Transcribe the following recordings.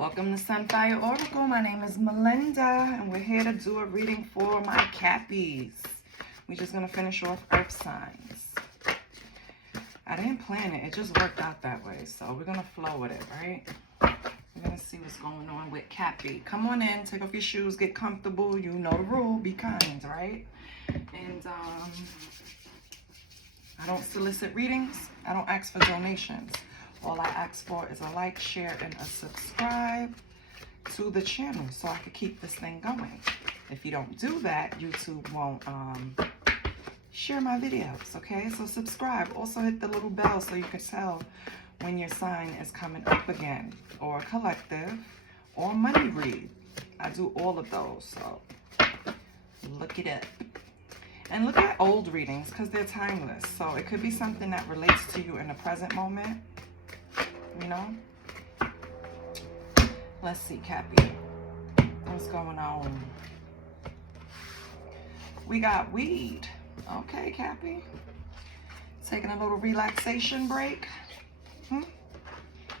Welcome to Sunfire Oracle. My name is Melinda, and we're here to do a reading for my Cappies. We're just going to finish off Earth signs. I didn't plan it. It just worked out that way. So we're going to flow with it, right? We're going to see what's going on with Cappy. Come on in. Take off your shoes. Get comfortable. You know the rule. Be kind, right? And I don't solicit readings. I don't ask for donations. All I ask for is a like, share, and a subscribe to the channel so I can keep this thing going. If you don't do that, YouTube won't share my videos, okay? So subscribe. Also hit the little bell so you can tell when your sign is coming up again, or collective, or money read. I do all of those, so look it up. And look at old readings because they're timeless. So it could be something that relates to you in the present moment. You know, let's see, Cappy, what's going on? We got weed. Okay, Cappy, taking a little relaxation break,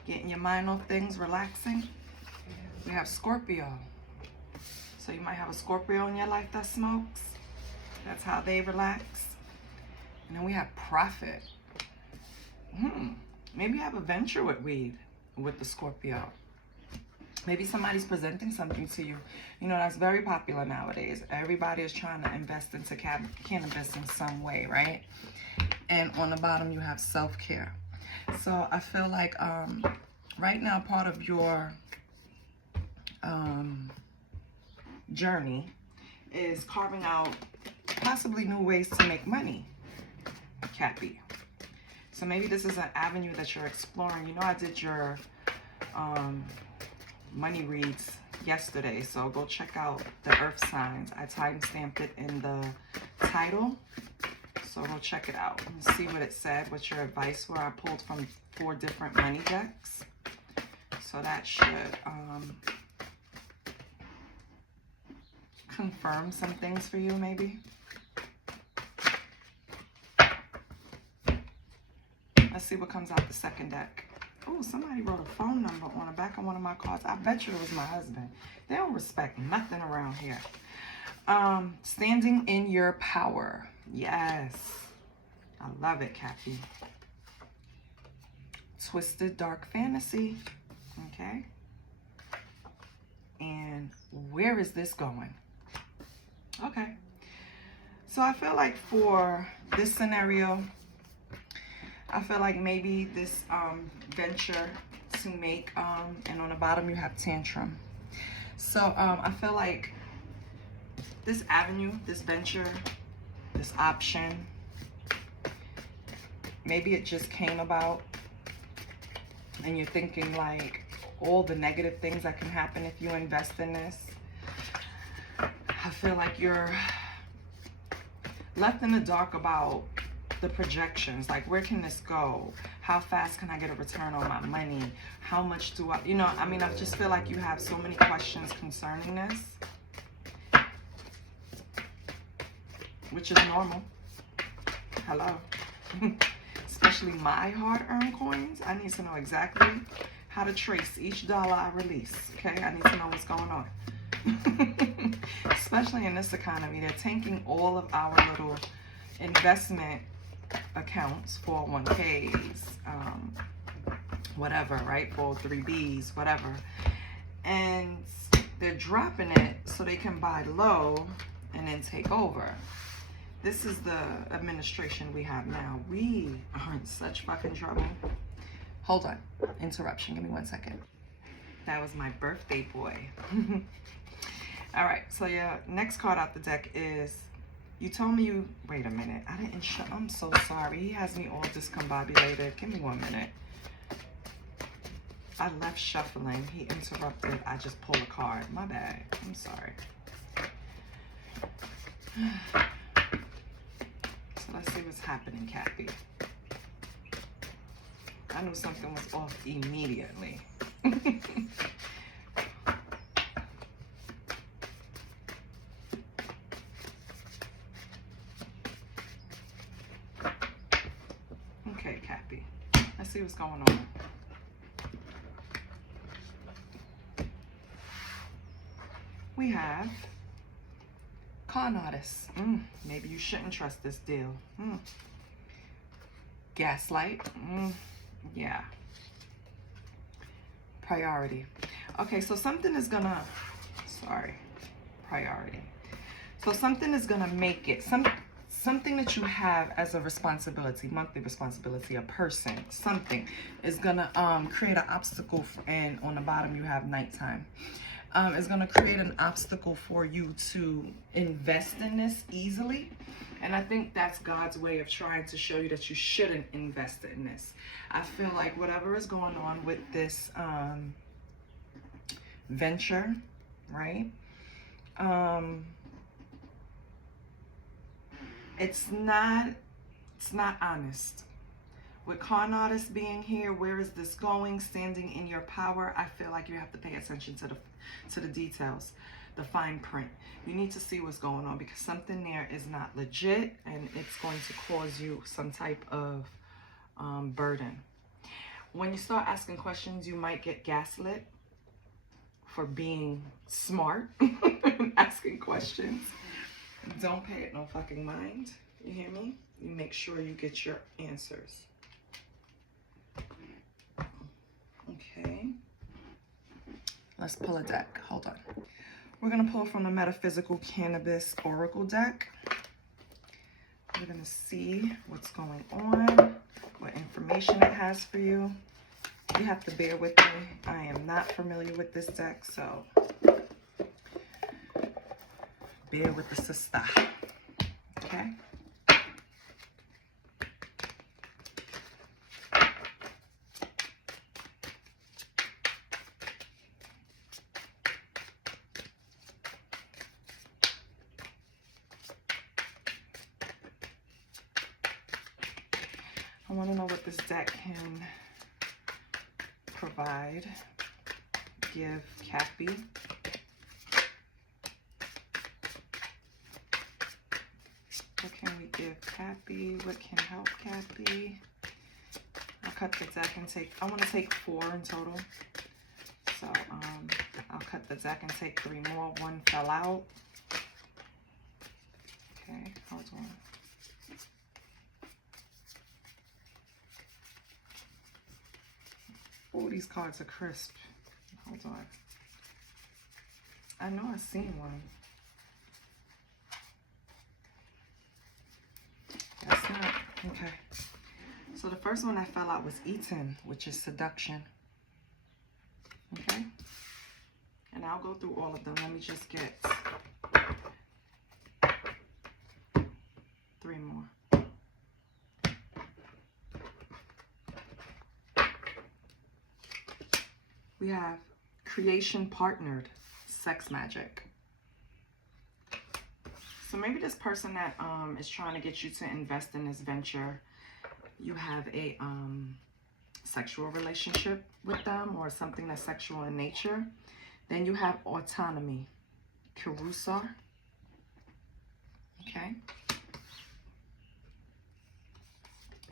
getting your mind off things, relaxing. We have Scorpio, so you might have a Scorpio in your life that smokes. That's how they relax. And then we have Prophet. Maybe you have a venture with weed with the Scorpio. Maybe somebody's presenting something to you. You know, that's very popular nowadays. Everybody is trying to invest into cannabis in some way, right? And on the bottom, you have self-care. So I feel like right now, part of your journey is carving out possibly new ways to make money, Cappy. So maybe this is an avenue that you're exploring. You know, I did your money reads yesterday, so go check out the Earth signs. I time-stamped it in the title, so go check it out and see what it said, what your advice were. I pulled from 4 different money decks, so that should confirm some things for you, maybe. Let's see what comes out the second deck. Oh, somebody wrote a phone number on the back of one of my cards. I bet you it was my husband. They don't respect nothing around here. Standing in your power. Yes. I love it, Cappy. Twisted dark fantasy. Okay. And where is this going? Okay. So I feel like for this scenario, I feel like maybe this venture to make, and on the bottom you have tantrum. So I feel like this avenue, this venture, this option, maybe it just came about and you're thinking like all the negative things that can happen if you invest in this. I feel like you're left in the dark about the projections, like where can this go? How fast can I get a return on my money? How much do I, you know, I mean, I just feel like you have so many questions concerning this, which is normal. Hello. Especially my hard-earned coins. I need to know exactly how to trace each dollar I release, okay? I need to know what's going on. Especially in this economy, they're tanking all of our little investment accounts, 401ks, whatever, right? 403bs, whatever. And they're dropping it so they can buy low and then take over. This is the administration we have now. We are in such fucking trouble. Hold on. Interruption. Give me 1 second. That was my birthday boy. All right. So your next card out the deck is, you told me you, wait a minute, I didn't show, I'm so sorry. He has me all discombobulated. Give me 1 minute. I left shuffling. He interrupted. I just pulled a card. My bad. I'm sorry. So let's see what's happening, Cappy. I knew something was off immediately. Okay, Cappy. Let's see what's going on. we have con artist. Maybe you shouldn't trust this deal. Gaslight. Yeah. Priority. Okay, so something is gonna, priority. So something is gonna make it, something that you have as a responsibility, monthly responsibility, a person, something is gonna create an obstacle, and on the bottom you have nighttime. Is gonna create an obstacle for you to invest in this easily. And I think that's God's way of trying to show you that you shouldn't invest in this. I feel like whatever is going on with this venture, right? It's not honest. With con artist being here, where is this going? Standing in your power, I feel like you have to pay attention to the details, the fine print. You need to see what's going on, because something there is not legit, and it's going to cause you some type of burden. When you start asking questions, you might get gaslit for being smart and asking questions. Don't pay it no fucking mind. You hear me? You make sure you get your answers. Okay. Let's pull a deck. Hold on. We're going to pull from the Metaphysical Cannabis Oracle deck. We're going to see what's going on, what information it has for you. You have to bear with me. I am not familiar with this deck, so bear with the sister. Okay? I want to know what this deck can provide, give Cappy. What can we give Cappy? What can help Cappy? I'll cut the deck and take, I want to take 4 in total. So I'll cut the deck and take 3 more. 1 fell out. Okay, hold on. Oh, these cards are crisp. Hold on. I know I've seen one. That's not. Okay. So the first one that fell out was eaten, which is seduction. Okay. And I'll go through all of them. Let me just get 3 more. We have creation partnered, sex magic. So maybe this person that is trying to get you to invest in this venture, you have a sexual relationship with them, or something that's sexual in nature. Then you have autonomy, Caruso. Okay.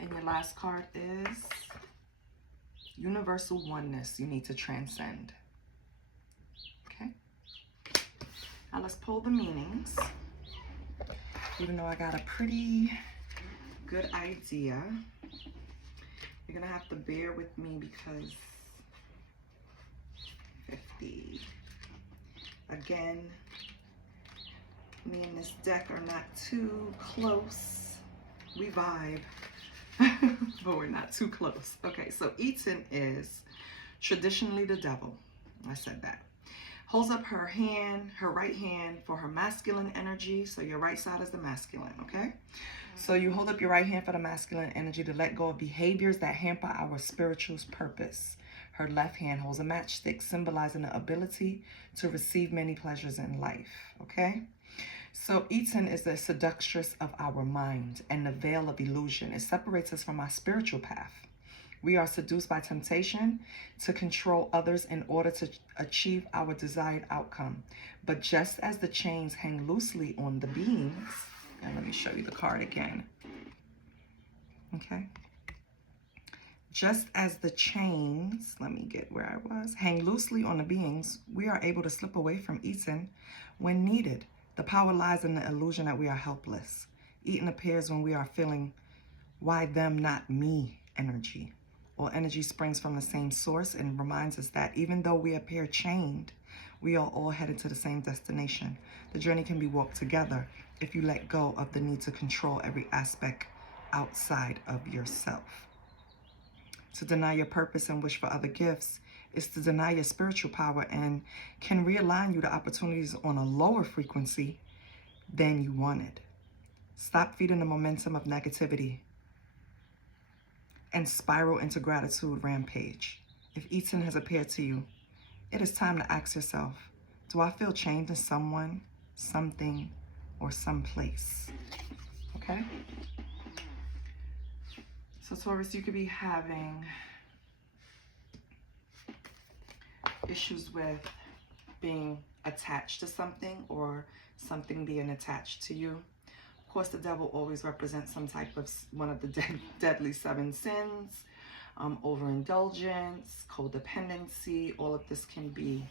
And your last card is universal oneness. You need to transcend. Okay. Now let's pull the meanings. Even though I got a pretty good idea, you're gonna have to bear with me because 50. Again, me and this deck are not too close. We vibe. But we're not too close. Okay, so Eaton is traditionally the devil. I said that. Holds up her hand, her right hand, for her masculine energy. So your right side is the masculine, okay? So you hold up your right hand for the masculine energy to let go of behaviors that hamper our spiritual purpose. Her left hand holds a matchstick, symbolizing the ability to receive many pleasures in life, okay? So Eaton is the seductress of our mind and the veil of illusion. It separates us from our spiritual path. We are seduced by temptation to control others in order to achieve our desired outcome. But just as the chains hang loosely on the beings, and let me show you the card again. Okay. Just as the chains, let me get where I was, hang loosely on the beings, we are able to slip away from eating when needed. The power lies in the illusion that we are helpless. Eating appears when we are feeling why them, not me energy. All energy springs from the same source and reminds us that even though we appear chained, we are all headed to the same destination. The journey can be walked together if you let go of the need to control every aspect outside of yourself. To deny your purpose and wish for other gifts is to deny your spiritual power and can realign you to opportunities on a lower frequency than you wanted. Stop feeding the momentum of negativity and spiral into gratitude rampage. If eating has appeared to you, it is time to ask yourself, do I feel chained to someone, something, or someplace? Okay? So Taurus, you could be having issues with being attached to something or something being attached to you. Of course, the devil always represents some type of one of the deadly 7 sins, overindulgence, codependency. All of this can be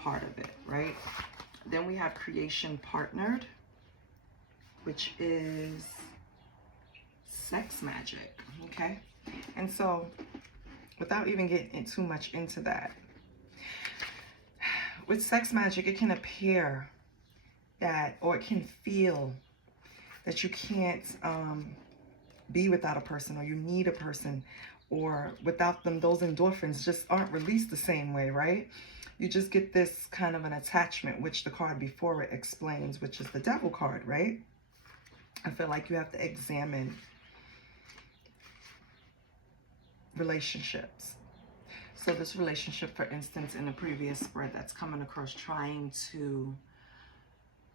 part of it, right? Then we have creation partnered, which is sex magic, okay? And so, without even getting too much into that, with sex magic, it can appear that, or it can feel that you can't be without a person, or you need a person, or without them, those endorphins just aren't released the same way, right? You just get this kind of an attachment, which the card before it explains, which is the devil card, right? I feel like you have to examine relationships. So this relationship, for instance, in the previous spread that's coming across trying to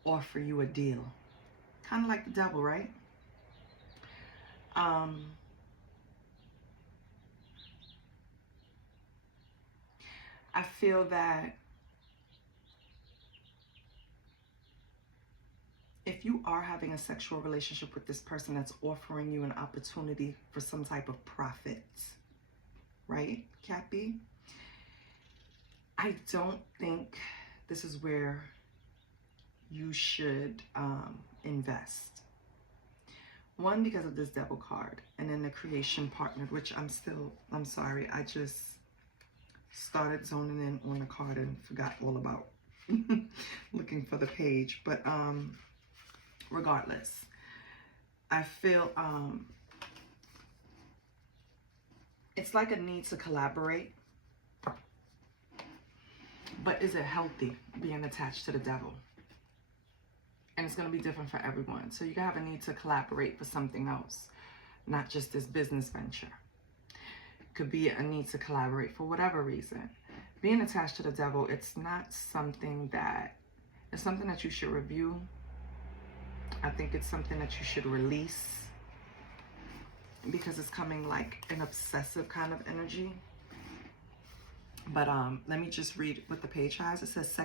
offer you a deal. Kind of like the devil, right? I feel that if you are having a sexual relationship with this person that's offering you an opportunity for some type of profit, right, Cappy? I don't think this is where you should invest. One, because of this devil card, and then the creation partnered, which I'm sorry, I just started zoning in on the card and forgot all about looking for the page. But regardless, I feel it's like a need to collaborate. But is it healthy being attached to the devil? And it's going to be different for everyone. So you can have a need to collaborate for something else, not just this business venture. It could be a need to collaborate for whatever reason. Being attached to the devil, it's not something that, it's something that you should review. I think it's something that you should release, because it's coming like an obsessive kind of energy. But let me just read what the page has. It says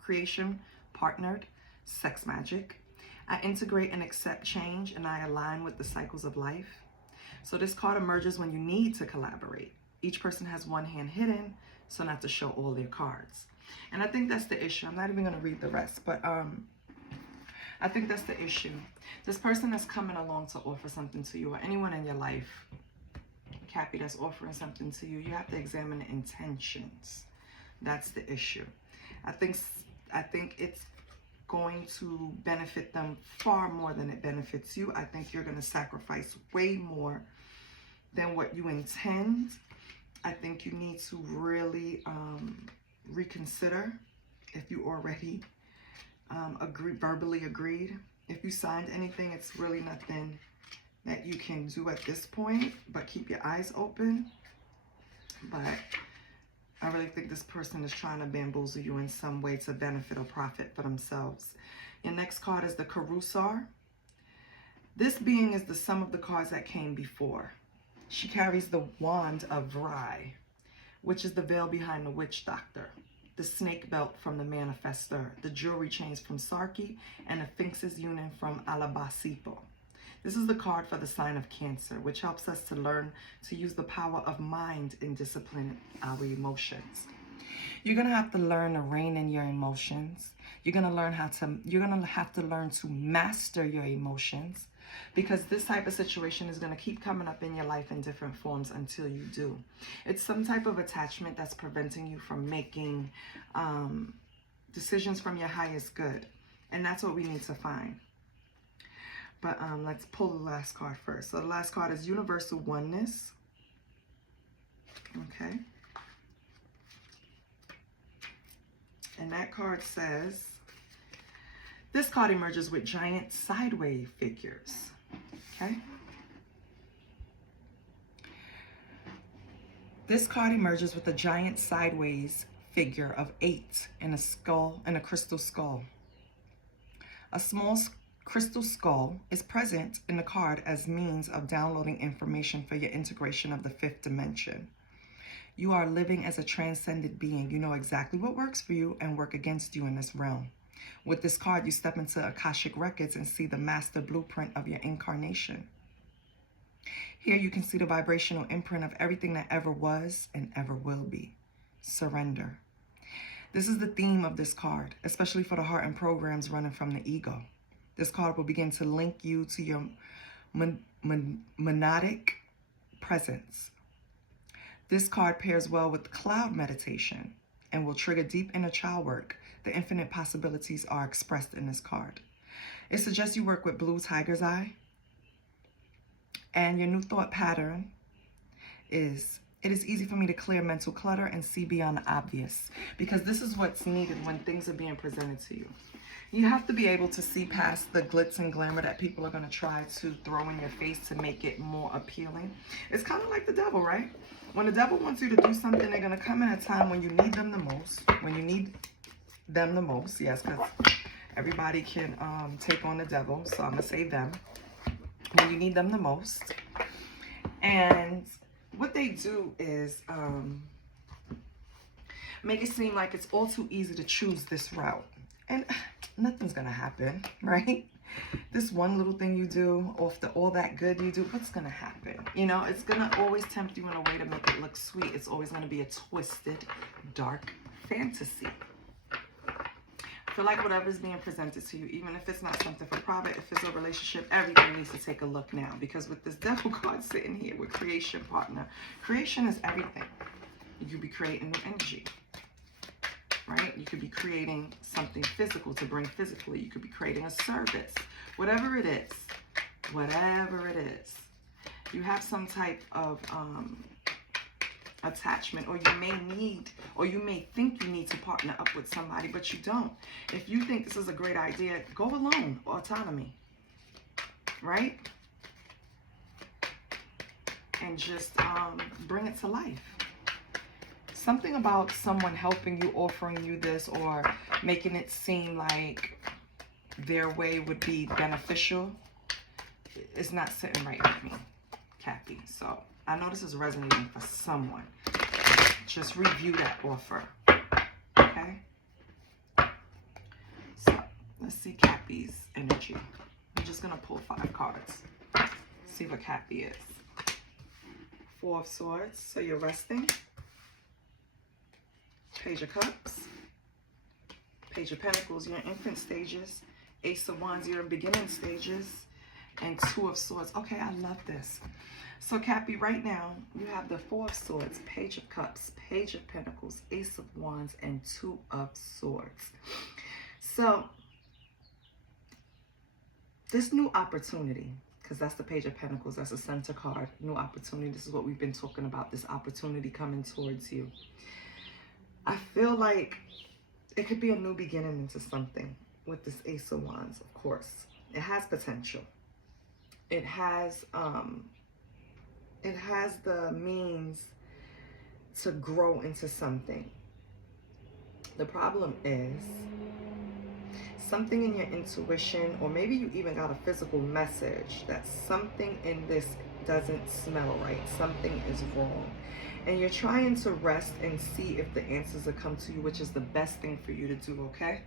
creation partnered, sex magic. I integrate and accept change, and I align with the cycles of life. So this card emerges when you need to collaborate. Each person has one hand hidden, so not to show all their cards. And I think that's the issue. I'm not even going to read the rest, but I think that's the issue. This person that's coming along to offer something to you, or anyone in your life, Cappy, that's offering something to you, you have to examine the intentions. That's the issue. I think it's going to benefit them far more than it benefits you. I think you're going to sacrifice way more than what you intend. I think you need to really reconsider if you already verbally agreed. If you signed anything, it's really nothing that you can do at this point, but keep your eyes open. But I really think this person is trying to bamboozle you in some way to benefit or profit for themselves. Your next card is the Carussar. This being is the sum of the cards that came before. She carries the wand of Rye, which is the veil behind the witch doctor, the snake belt from the manifestor, the jewelry chains from Sarki, and the Sphinx's union from Alabasipo. This is the card for the sign of Cancer, which helps us to learn to use the power of mind in disciplining our emotions. You're going to have to learn to rein in your emotions. You're going to have to learn to master your emotions, because this type of situation is going to keep coming up in your life in different forms until you do. It's some type of attachment that's preventing you from making decisions from your highest good. And that's what we need to find. But let's pull the last card first. So the last card is Universal Oneness. Okay. And that card says, this card emerges with giant sideways figures. Okay. This card emerges with a giant sideways figure of 8 in a skull, in a crystal skull. A small crystal skull is present in the card as means of downloading information for your integration of the 5th dimension. You are living as a transcended being. You know exactly what works for you and work against you in this realm. With this card, you step into Akashic Records and see the master blueprint of your incarnation. Here you can see the vibrational imprint of everything that ever was and ever will be. Surrender. This is the theme of this card, especially for the heart and programs running from the ego. This card will begin to link you to your monadic presence. This card pairs well with cloud meditation and will trigger deep inner child work. The infinite possibilities are expressed in this card. It suggests you work with blue tiger's eye. And your new thought pattern is, it is easy for me to clear mental clutter and see beyond the obvious, because this is what's needed when things are being presented to you. You have to be able to see past the glitz and glamour that people are going to try to throw in your face to make it more appealing. It's kind of like the devil, right? When the devil wants you to do something, they're going to come in a time when you need them the most. When you need them the most, yes, because everybody can take on the devil, so I'm going to say them. When you need them the most. And what they do is make it seem like it's all too easy to choose this route. And nothing's going to happen, right? This one little thing you do, after all that good you do, what's going to happen? You know, it's going to always tempt you in a way to make it look sweet. It's always going to be a twisted, dark fantasy. I feel like whatever's being presented to you, even if it's not something for private, if it's a relationship, everything needs to take a look now. Because with this devil card sitting here with creation partner, creation is everything. You could be creating new energy, right? You could be creating something physical to bring physically. You could be creating a service, whatever it is, you have some type of attachment, or you may think you need to partner up with somebody, but you don't. If you think this is a great idea, go alone. Autonomy, right? And just bring it to life. Something about someone helping you, offering you this, or making it seem like their way would be beneficial, it's not sitting right with me, Cappy. So I know this is resonating for someone. Just review that offer, okay? So let's see Cappy's energy. I'm just gonna pull 5 cards. See what Cappy is. 4 of Swords, so you're resting. Page of Cups. Page of Pentacles, you're in infant stages. Ace of Wands, you're in beginning stages. And 2 of Swords. Okay, I love this. So Cappy, right now, you have the 4 of Swords, Page of Cups, Page of Pentacles, Ace of Wands, and 2 of Swords. So, this new opportunity, because that's the Page of Pentacles, that's a center card, new opportunity. This is what we've been talking about, this opportunity coming towards you. I feel like it could be a new beginning into something with this Ace of Wands, of course. It has potential. It has the means to grow into something. The problem is something in your intuition, or maybe you even got a physical message that something in this doesn't smell right. Something is wrong. And you're trying to rest and see if the answers will come to you, which is the best thing for you to do, okay?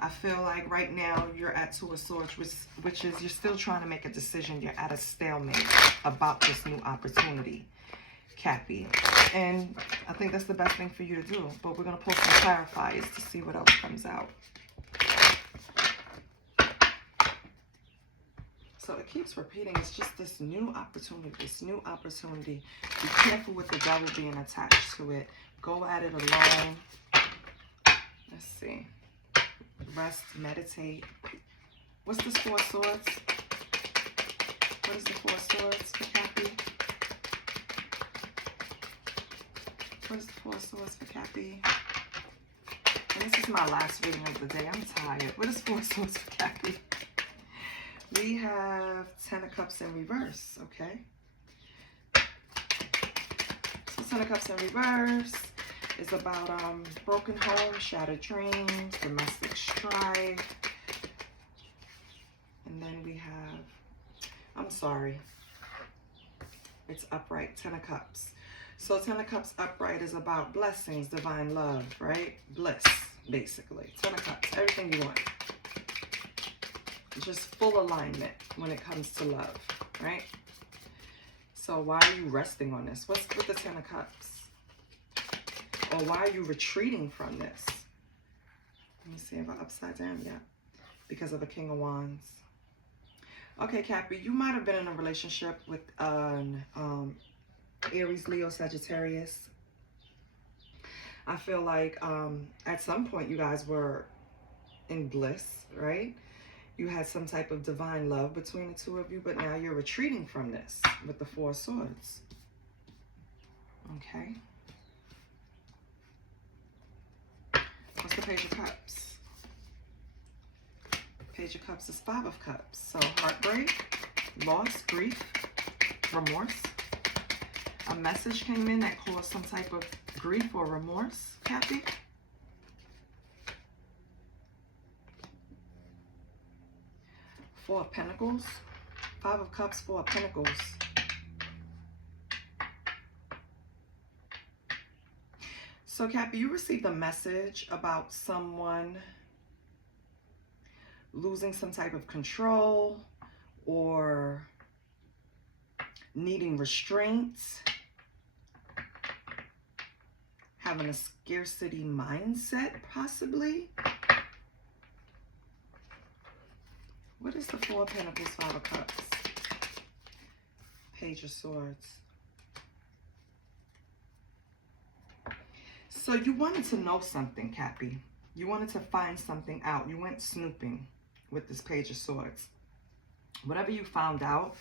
I feel like right now you're at Two of Swords, which is you're still trying to make a decision. You're at a stalemate about this new opportunity, Cappy. And I think that's the best thing for you to do. But we're going to pull some clarifiers to see what else comes out. So it keeps repeating. It's just this new opportunity, this new opportunity. Be careful with the devil being attached to it. Go at it alone. Let's see. Rest, meditate. What's this Four of Swords? What is the Four of Swords for Cappy? What is the Four of Swords for Cappy? And this is my last reading of the day. I'm tired. What is Four of Swords for Cappy? We have Ten of Cups in reverse, okay? So Ten of Cups in reverse is about broken home, shattered dreams, domestic strife. And then we have, I'm sorry, it's upright, Ten of Cups. So Ten of Cups upright is about blessings, divine love, right? Bliss, basically. Ten of Cups, everything you want. Just full alignment when it comes to love, right? So why are you resting on this? What's with the Ten of Cups? Or why are you retreating from this? Let me see if I'm upside down. Yeah, because of the King of Wands. Okay, Cappy, you might have been in a relationship with an Aries, Leo, Sagittarius. I feel like at some point you guys were in bliss, right? You had some type of divine love between the two of you, but now you're retreating from this with the Four of Swords. Okay. What's the Page of Cups? Page of Cups is Five of Cups. So heartbreak, loss, grief, remorse. A message came in that caused some type of grief or remorse, Cappy. Four of Pentacles, Five of Cups, Four of Pentacles. So, Cappy, you received a message about someone losing some type of control or needing restraint, having a scarcity mindset, possibly. What is the Four of Pentacles, Five of Cups? Page of Swords. So you wanted to know something, Cappy. You wanted to find something out. You went snooping with this Page of Swords. Whatever you found out,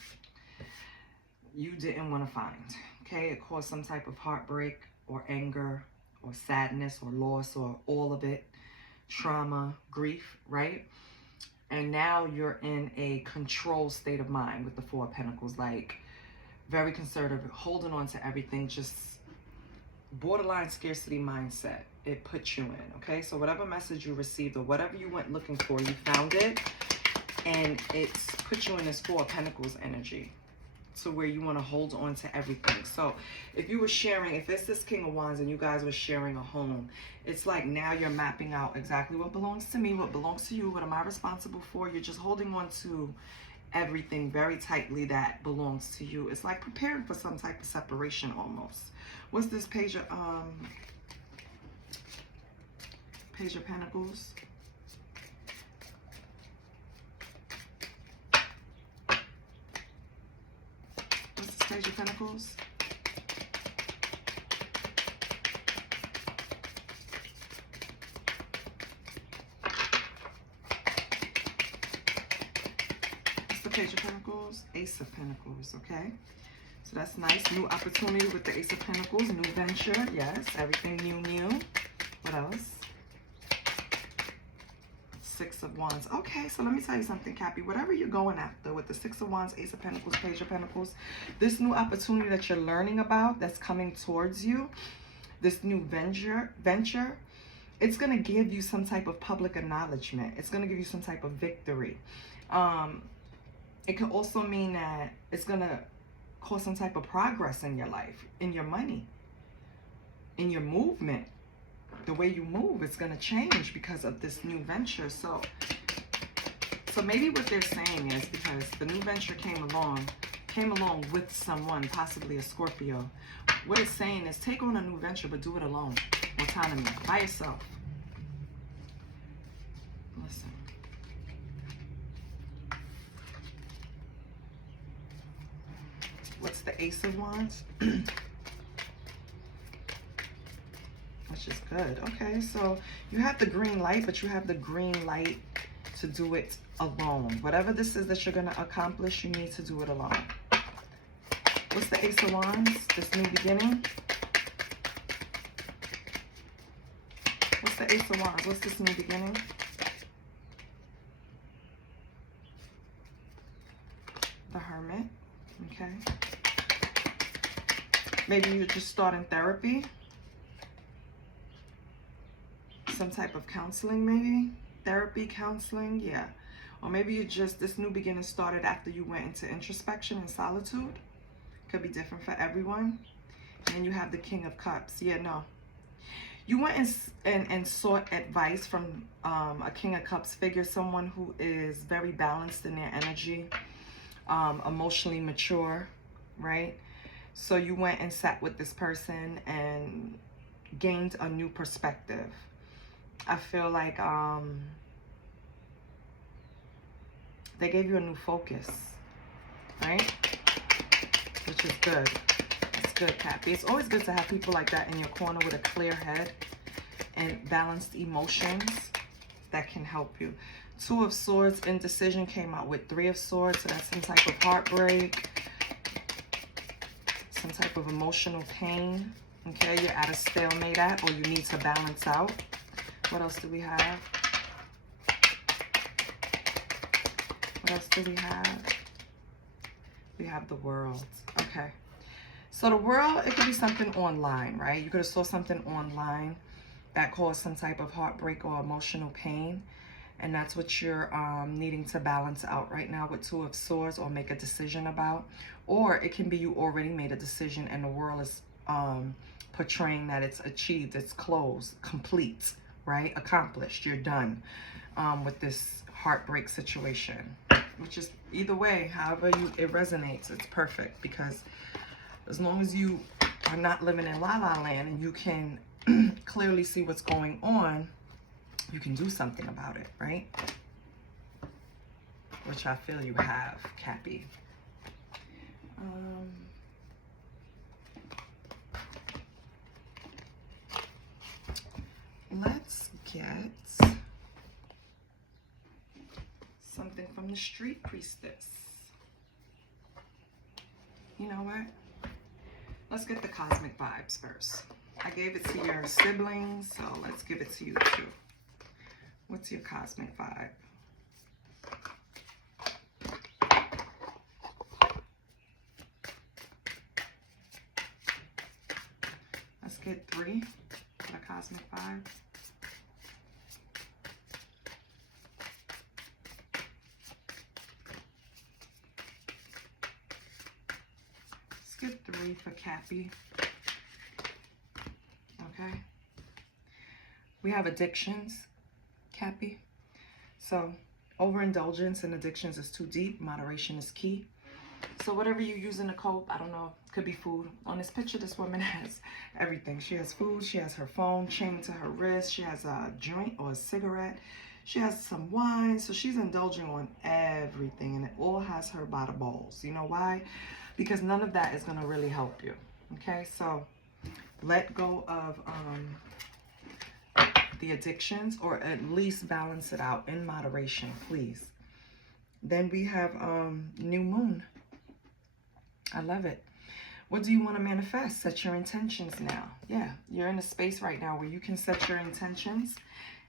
you didn't want to find. Okay? It caused some type of heartbreak or anger or sadness or loss or all of it. Trauma, grief, right? And now you're in a control state of mind with the Four of Pentacles, like very conservative, holding on to everything, just borderline scarcity mindset. It puts you in, okay? So whatever message you received or whatever you went looking for, you found it, and it's put you in this Four of Pentacles energy to where you want to hold on to everything. So if you were sharing, if it's this King of Wands and you guys were sharing a home, it's like now you're mapping out exactly what belongs to me, what belongs to you, what am I responsible for. You're just holding on to everything very tightly that belongs to you. It's like preparing for some type of separation almost. What's this Page of Pentacles? What's this Page of Pentacles? What's the Page of Pentacles? Ace of Pentacles, okay? So that's nice. New opportunity with the Ace of Pentacles. New venture. Yes. Everything new. What else? Six of Wands. Okay, so let me tell you something, Cappy. Whatever you're going after with the Six of Wands, Ace of Pentacles, Page of Pentacles, this new opportunity that you're learning about that's coming towards you, this new venture, it's going to give you some type of public acknowledgement. It's going to give you some type of victory. It can also mean that it's going to cause some type of progress in your life, in your money. in your movement, the way you move, it's going to change because of this new venture. So maybe what they're saying is, because the new venture came along with someone, possibly a Scorpio. What it's saying is, take on a new venture, but do it alone. Autonomy, by yourself. Listen. What's the Ace of Wands? Which is good. Okay, so you have the green light, but you have the green light to do it alone. Whatever this is that you're going to accomplish, you need to do it alone. What's the Ace of Wands? This new beginning. What's the Ace of Wands? What's this new beginning? The Hermit. Okay. Maybe you're just starting therapy. Some type of counseling, maybe. Therapy, counseling, yeah. Or maybe you just, this new beginning started after you went into introspection and solitude. Could be different for everyone. And then you have the King of Cups. Yeah, no. You went and sought advice from a King of Cups figure, someone who is very balanced in their energy, emotionally mature, right? So you went and sat with this person and gained a new perspective. I feel like they gave you a new focus, right? Which is good. It's good, Cappy. It's always good to have people like that in your corner with a clear head and balanced emotions that can help you. Two of Swords, indecision, came out with Three of Swords. So that's some type of heartbreak, some type of emotional pain. Okay, you're at a stalemate at, or you need to balance out. What else do we have? What else do we have? We have the World. Okay. So the World, it could be something online, right? You could have saw something online that caused some type of heartbreak or emotional pain. And that's what you're needing to balance out right now with Two of Swords, or make a decision about. Or it can be you already made a decision and the World is portraying that it's achieved, it's closed, complete, right? Accomplished, you're done with this heartbreak situation. Which is, either way, however it resonates, it's perfect. Because as long as you are not living in La La Land and you can clearly see what's going on, you can do something about it, right? Which I feel you have, Cappy. Let's get something from the Street Priestess. You know what? Let's get the cosmic vibes first. I gave it to your siblings, so let's give it to you too. What's your cosmic vibe? Let's get 3 for the cosmic vibe. Let's get 3 for Cappy. Okay. We have addictions, Cappy. So overindulgence and addictions is too deep. Moderation is key. So whatever you're using to cope, I don't know, could be food. On this picture, this woman has everything. She has food, she has her phone chained to her wrist, she has a joint or a cigarette, she has some wine. So she's indulging on everything, and it all has her by the balls. You know why? Because none of that is going to really help you. Okay, so let go of the addictions, or at least balance it out in moderation, please. Then we have new moon. I love it. What do you want to manifest? Set your intentions now. Yeah, you're in a space right now where you can set your intentions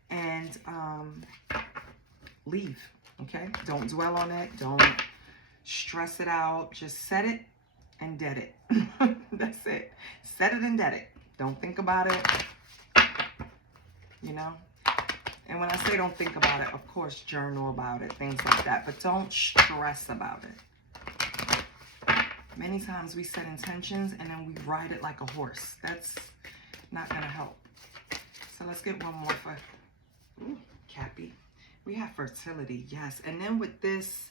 and leave. Okay, don't dwell on it, don't stress it out. Just set it and dead it. That's it. Set it and dead it. Don't think about it. You know, and when I say don't think about it, of course, journal about it, things like that, but don't stress about it. Many times we set intentions and then we ride it like a horse. That's Not gonna help. So let's get one more for Cappy. We have fertility, yes. And then with this,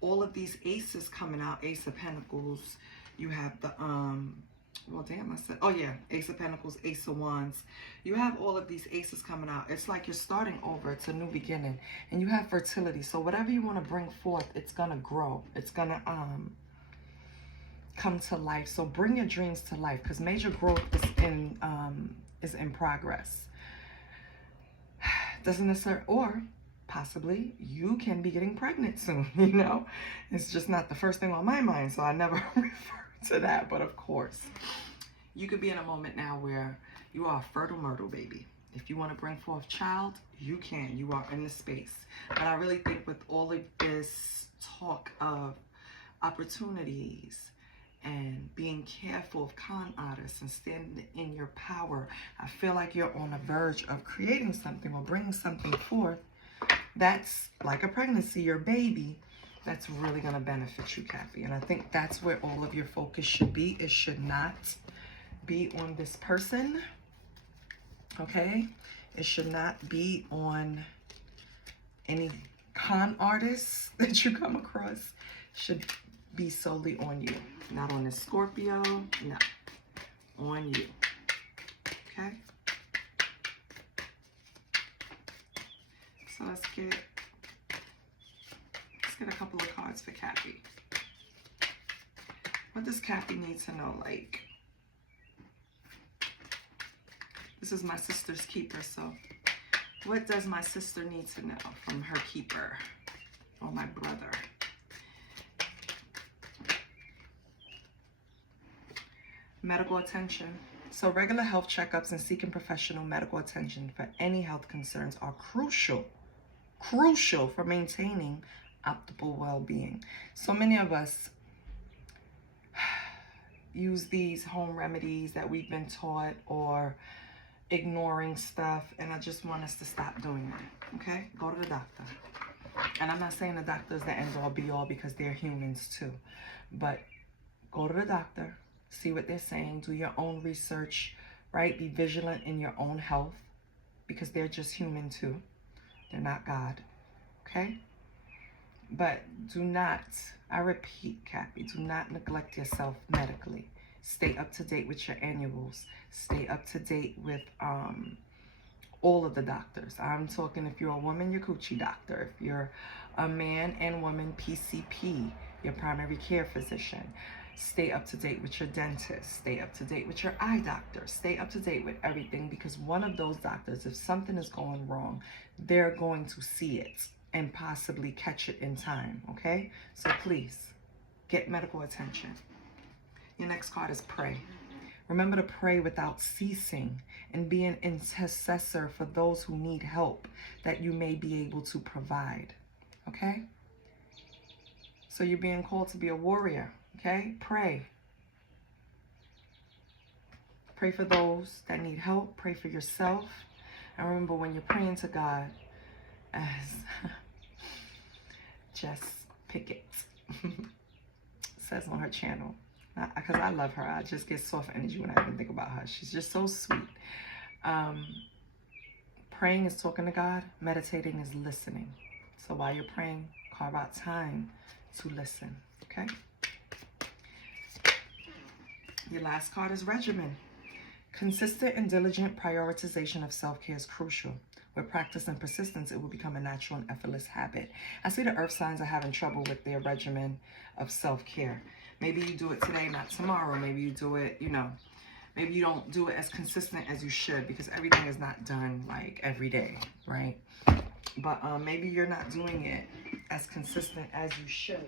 all of these aces coming out, Ace of Pentacles, you have the, well, damn, I said, oh yeah, Ace of Pentacles, Ace of Wands. You have all of these aces coming out. It's like you're starting over. It's a new beginning. And you have fertility. So whatever you want to bring forth, it's going to grow. It's going to come to life. So bring your dreams to life, because major growth is in progress. Doesn't necessarily, or possibly you can be getting pregnant soon, you know. It's just not the first thing on my mind, so I never refer to that. But of course, you could be in a moment now where you are a fertile myrtle baby. If you want to bring forth child, you can. You are in the space. But I really think with all of this talk of opportunities and being careful of con artists and standing in your power, I feel like you're on the verge of creating something or bringing something forth that's like a pregnancy, your baby, that's really going to benefit you, Cappy. And I think that's where all of your focus should be. It should not be on this person, okay? It should not be on any con artists that you come across. It should be solely on you. Not on this Scorpio, no. On you, okay? So let's get a couple of cards for Cappy. What does Cappy need to know? Like, this is my sister's keeper, so what does my sister need to know from her keeper or my brother? Medical attention. So regular health checkups and seeking professional medical attention for any health concerns are crucial for maintaining optimal well-being. So many of us use these home remedies that we've been taught or ignoring stuff, and I just want us to stop doing that, okay? Go to the doctor. And I'm not saying the doctor is the end-all be-all, because they're humans too, but go to the doctor, see what they're saying, do your own research, right? Be vigilant in your own health, because they're just human too. They're not God, okay? But do not, I repeat, Cappy, do not neglect yourself medically. Stay up to date with your annuals. Stay up to date with all of the doctors. I'm talking, if you're a woman, your coochie doctor. If you're a man and woman, PCP, your primary care physician. Stay up to date with your dentist. Stay up to date with your eye doctor. Stay up to date with everything, because one of those doctors, if something is going wrong, they're going to see it and possibly catch it in time, okay? So please, get medical attention. Your next card is pray. Remember to pray without ceasing and be an intercessor for those who need help that you may be able to provide, okay? So you're being called to be a warrior, okay? Pray. Pray for those that need help. Pray for yourself. And remember, when you're praying to God, as Jess Pickett says on her channel, because I love her, I just get soft energy when I even think about her. She's just so sweet. Praying is talking to God. Meditating is listening. So while you're praying, carve out time to listen, okay? Your last card is regimen. Consistent and diligent prioritization of self-care is crucial. With practice and persistence, it will become a natural and effortless habit. I see the earth signs are having trouble with their regimen of self-care. Maybe you do it today, not tomorrow. Maybe you do it, maybe you don't do it as consistent as you should, because everything is not done like every day, right? But maybe you're not doing it as consistent as you should.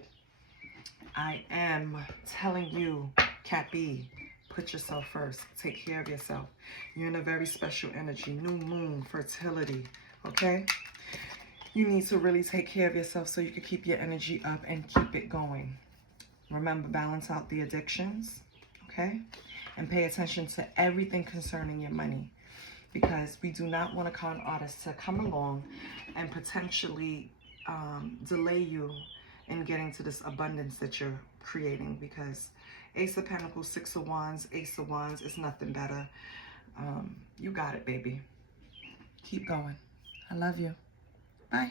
I am telling you, Cappy, put yourself first. Take care of yourself. You're in a very special energy. New moon, fertility, okay? You need to really take care of yourself so you can keep your energy up and keep it going. Remember, balance out the addictions, okay? And pay attention to everything concerning your money, because we do not want a con artist to come along and potentially delay you in getting to this abundance that you're creating, because Ace of Pentacles, Six of Wands, Ace of Wands is nothing better You got it, baby. Keep going. I love you. Bye.